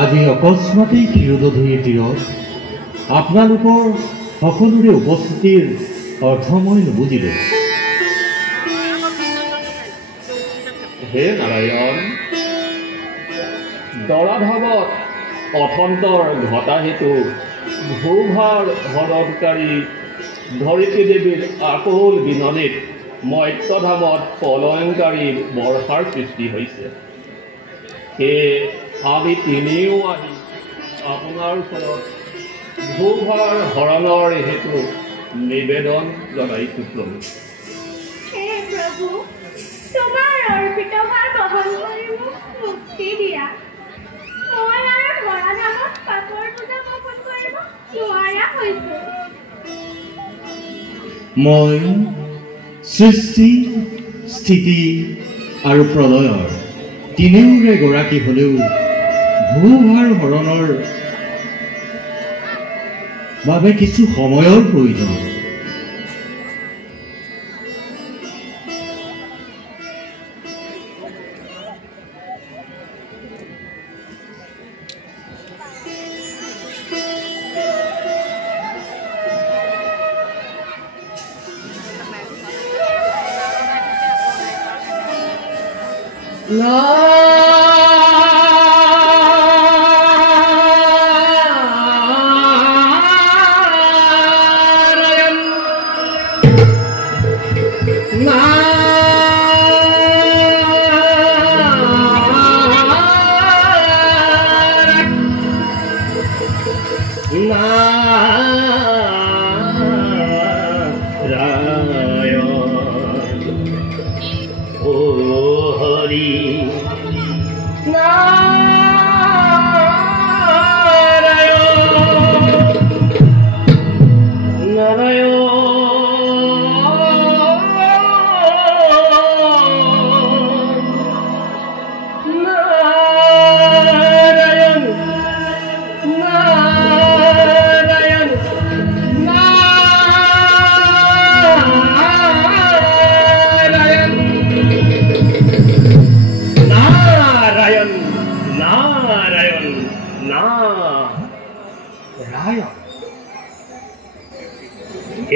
আজি অকস্মাতেই ক্ষীৰোদধিৰ তীৰত আপোনালোকৰ সকলোৰে উপস্থিতিৰ অৰ্থ মই নুবুজিলোঁ। হে নাৰায়ণ, দৰাধাৱত অথন্তৰ ঘটা হেতু ভূভাৰ হৰণকাৰী ধৰিত্ৰী দেৱীৰ আকুল বিননিত মত্যধামত পলয়ংকাৰী বৰ্ষাৰ সৃষ্টি হৈছে। সেয়ে আমি তিনিও আহি আপোনাৰ ওচৰত ভূভাৰ হৰণৰ হেতু নিবেদন জনাইছোঁ। প্ৰভু, হে প্ৰভু, তোমাৰ অৰ্পিত ভাৰ গ্ৰহণ কৰি মোক মুক্তি দিয়া। মই আৰু ধৰাধামত পাপৰ পূজা পালন কৰিব নোৱাৰা হৈছোঁ। মই সৃষ্টি, স্থিতি আৰু প্ৰলয়ৰ তিনিওৰে গৰাকী হ'লেও ভূভাৰ হৰণৰ বাবে কিছু সময়ৰ প্ৰয়োজন।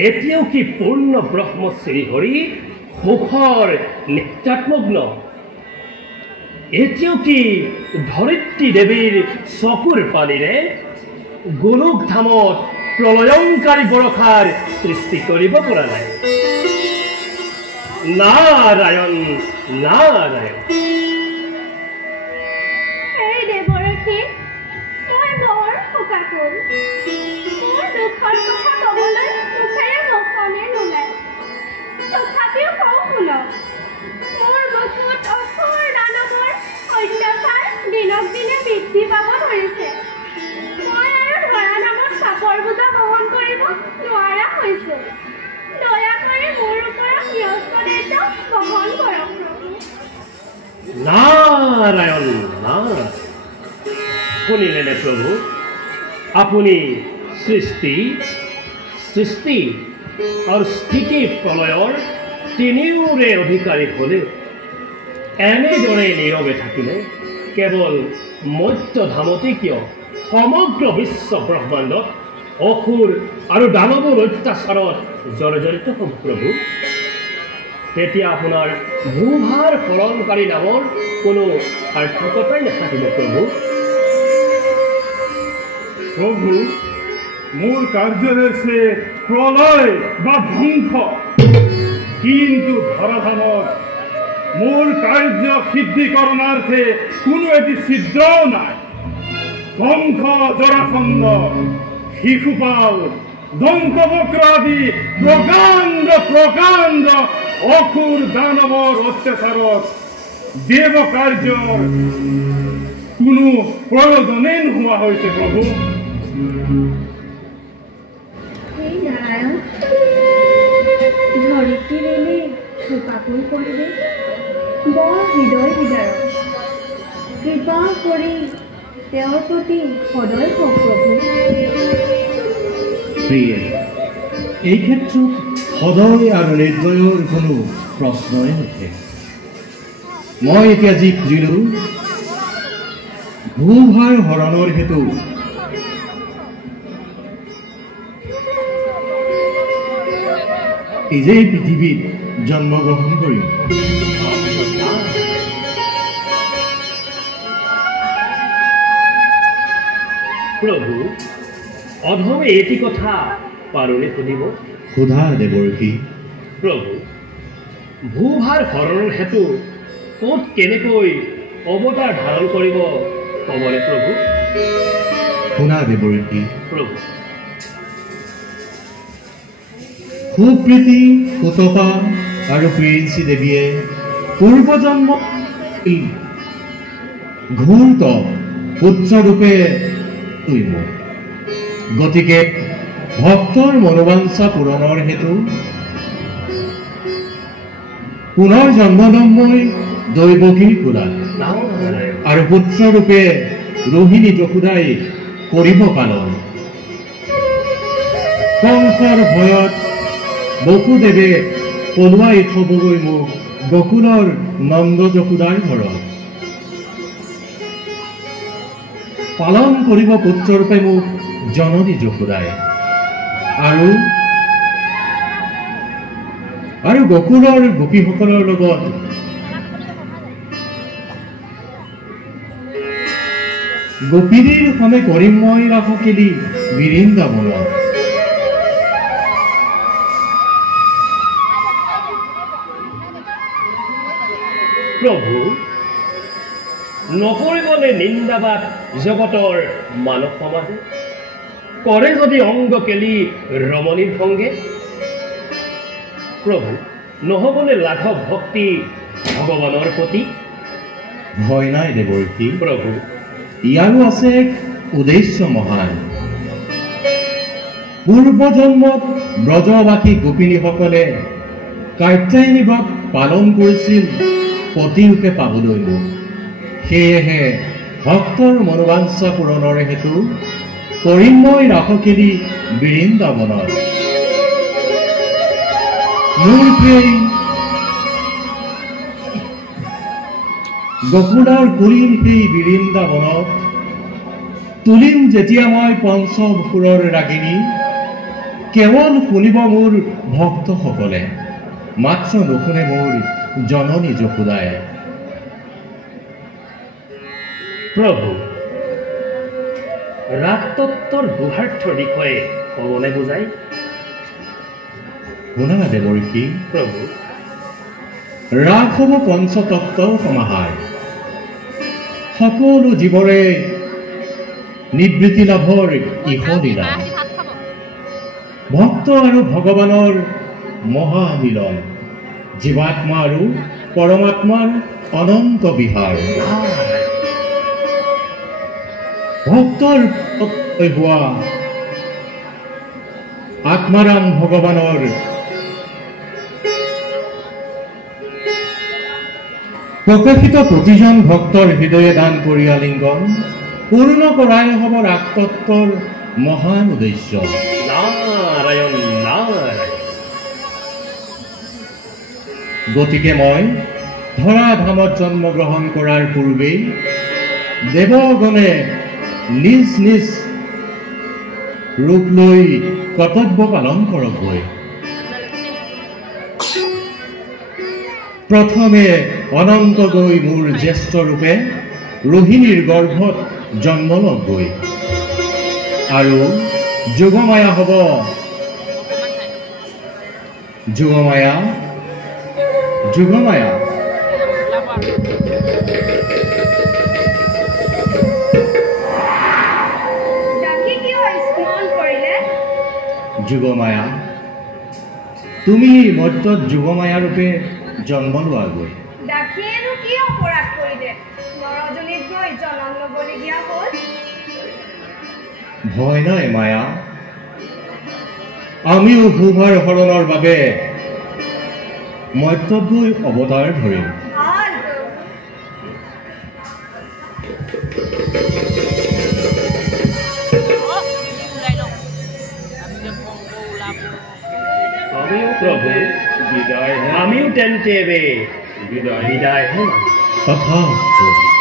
এতিয়াও কি পূৰ্ণ ব্ৰহ্মশ্ৰী হৰি সুখৰ নিত্যাত্মগ্ন? এতিয়াও কি ধৰিত্ৰী দেৱীৰ চকুৰ পানীৰে গোলোক ধামত প্ৰলয়ংকাৰী বৰষাৰ সৃষ্টি কৰিব পৰা নাই? নাৰায়ণ, নাৰায়ণ। এই দেৱৰক্ষী, মই বৰ শোকাকুল। বৃদ্ধি পাব ধৰিছে। মই আৰু ধৰা নামত পাপৰ বোজা বহন কৰিব নোৱাৰা হৈছোঁ। দয়া কৰি মোৰ ওপৰত ন্যস্ত বহন কৰক প্ৰভু। নাৰায়ণ নাৰায়ণ। শুনিলেনে প্ৰভু? আপুনি সৃষ্টি সৃষ্টি আৰু স্থিতি প্ৰলয়ৰ তিনিওৰে অধিকাৰী হ'লেও এনেদৰে নীৰৱে থাকিলে কেৱল মধ্যধামতে কিয় সমগ্ৰ বিশ্ব ব্ৰহ্মাণ্ডত অসুৰ আৰু দানৱৰ অত্যাচাৰত জৰ্জৰিত হ'ব প্ৰভু। তেতিয়া আপোনাৰ ভূভাৰ হৰণকাৰী নামৰ কোনো সাৰ্থকতাই নাথাকিব প্ৰভু। প্ৰভু, মোৰ কাৰ্য হৈছে প্ৰলয় বা ধ্বংস, কিন্তু ধৰাধামত মোৰ কাৰ্য সিদ্ধিকৰণাৰ্থে কোনো এটি ছিদ্ৰও নাই। কংস, জৰাসন্ধ, শিশুপাল, দন্তবক্ৰ আদি প্ৰকাণ্ড প্ৰকাণ্ড অসুৰ দানৱৰ অত্যাচাৰত দেৱ কাৰ্যৰ কোনো প্ৰয়োজনেই নোহোৱা হৈছে প্ৰভু। সেই নাৰায়ণ, ধৰিত্ৰীৰ এনে শোকাকুল পৰিৱেশ বৰ হৃদয় বিদাৰক। কৃপা কৰি তেওঁৰ প্ৰতি সদয় হওক প্ৰভু। প্ৰিয়ে, এই ক্ষেত্ৰত সদয় আৰু নিৰ্দয়ৰ কোনো প্ৰশ্নই নুঠে। মই এতিয়া যি খুজিলোঁ ভূভাৰ হৰণৰ হেতু নিজেই পৃথিৱীত জন্মগ্ৰহণ কৰিম। প্ৰভু, অধমে এটি কথা পাৰোনে সুধিব? সোধা দেৱৰ্ষি। প্ৰভু, ভূভাৰ হৰণৰ হেতু ক'ত কেনেকৈ অৱতাৰ ধাৰণ কৰিব ক'বনে প্ৰভু? শুনা দেৱৰ্ষি। প্ৰভু, সুপ্ৰীতি, সুতপা আৰু প্ৰিন্সী দেৱীয়ে পূৰ্বজন্ম ঘূৰ্ত পুত্ৰৰূপে তুইব। গতিকে ভক্তৰ মনোবাঞ্ছা পূৰণৰ হেতু পুনৰ জন্মদম্মই দৈৱকীৰ কোলাত আৰু পুত্ৰৰূপে ৰোহিণী যশোদাই কৰিব পালন। কংসৰ ভয়ত বসুদেৱে পলুৱাই থবগৈ মোক গকুলৰ নন্দ যশোদাৰ ঘৰত। পালন কৰিব পুত্ৰৰূপে মোক জননী যশোদাই আৰু গকুলৰ গোপীসকলৰ লগত গোপিনীৰ সনে কৰিম মই ৰাসকেলি বৃন্দাবনত। প্ৰভু, নকৰিবনে নিন্দাবাদ জগতৰ মানৱ সমাজে? কৰে যদি অংগ কেলি ৰমণীৰ সংগে? প্ৰভু, নহ'বনে লাঘৱ ভক্তি ভগৱানৰ প্ৰতি? ভয় নাই দেৱৰ্ষি। প্ৰভু, ইয়াৰো আছে এক উদ্দেশ্য মহান। পূৰ্বজন্মত ব্ৰজবাসী গোপিনীসকলে কাত্যায়নীক পালন কৰিছিল পতিৰূপে পাবলৈ মোক। সেয়েহে ভক্তৰ মনোবাঞ্ছা পূৰণৰ হেতু কৰিম মই ৰাসকেলি বৃন্দাবনত। মোৰ সেই গকুলৰ কুলীন সেই বৃন্দাবনত তুলিম যেতিয়া মই পঞ্চবসুৰৰ ৰাগিনী। কেৱল শুনিব মোৰ ভক্তসকলে, মাত্ৰ নুশুনে মোৰ জননী যশোদাই। প্ৰভু, ৰাসতত্বৰ দুহাৰ্থৰ বিষয়ে ক'বনে বুজাই? শুনা দেৱৰ্ষি। প্ৰভু, ৰাস হ'ব পঞ্চতত্বৰ সমাহাৰ। সকলো জীৱৰে নিবৃত্তি লাভৰ ইহলীলা। ভক্ত আৰু ভগৱানৰ মহামিলন, জীৱাত্মা আৰু পৰমাত্মাৰ অনন্ত বিহাৰ। ভক্তৰ হোৱা আত্মাৰাম ভগৱানৰ প্ৰকাশিত প্ৰতিজন ভক্তৰ হৃদয়ে দান কৰি আলিংগন পূৰ্ণ কৰাই হ'ব ৰাগতত্বৰ মহান উদ্দেশ্য। নাৰায়ণ নাৰায়ণ। গতিকে মই ধৰা ধামত জন্মগ্ৰহণ কৰাৰ পূৰ্বেই দেৱগণে নিজ নিজ ৰূপ লৈ কৰ্তব্য পালন কৰকগৈ। প্ৰথমে অনন্ত গৈ মোৰ জ্যেষ্ঠ ৰূপে ৰোহিণীৰ গৰ্ভত জন্ম লওঁগৈ আৰু যোগমায়া হ'ব যোগমায়া যোগমায়া যোগমায়া তুমি মৰ্ত্যত যোগমায়া ৰূপে জন্ম লোৱাগৈ। দাসীয়েনো কি অপৰাধ কৰিলে নৰজনীত গৈ জনম ল'বলগীয়া হ'ল? ভয় নাই মায়া, আমিও ভূভাৰ হৰণৰ বাবে মৰ্ত্যত গৈ অৱতাৰ ধৰিম। প্ৰভু বিদায় আমিও তেন্তে বিদায় তথাস্তু।